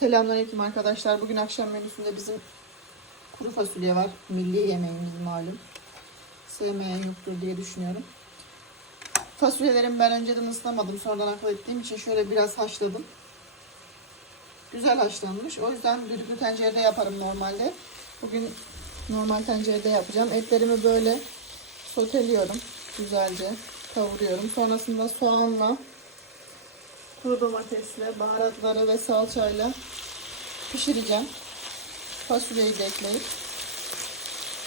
Selamünaleyküm arkadaşlar. Bugün akşam menüsünde bizim kuru fasulye var. Milli yemeğimiz malum. Sevmeyen yoktur diye düşünüyorum. Fasulyelerimi ben önceden ıslamadım. Sonradan akıl ettiğim için şöyle biraz haşladım. Güzel haşlanmış. O yüzden düdüklü tencerede yaparım normalde. Bugün normal tencerede yapacağım. Etlerimi böyle soteliyorum. Güzelce kavuruyorum. Sonrasında soğanla kuru domatesle, baharatları ve salçayla pişireceğim. Fasulyeyi de ekleyip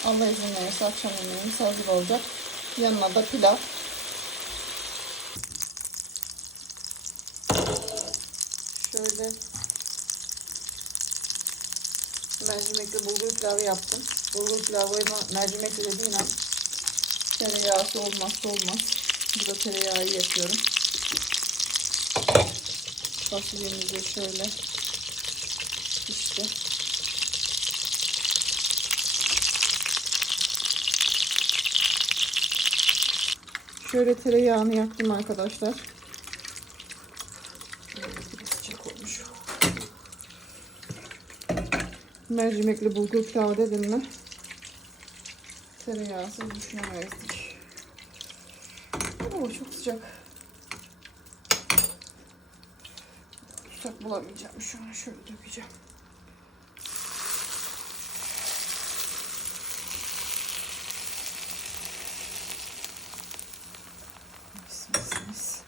Allah izin verirse akşam yemeğimiz hazır olacak. Yanına da pilav. Şöyle mercimekli bulgur pilavı yaptım. Bulgur pilavı mercimekli dediğim an tereyağısı olmazsa olmaz. Burada tereyağı yapıyorum. Fasulyemiz de şöyle pişti. Şöyle tereyağını yaktım arkadaşlar. Olmuş. Mercimekli bulgur pilavı dedim mi? Tereyağsız düşünemezdik. Oo, çok sıcak. tutsak bulamayacağım. Şu an şöyle dökeceğim. Mis.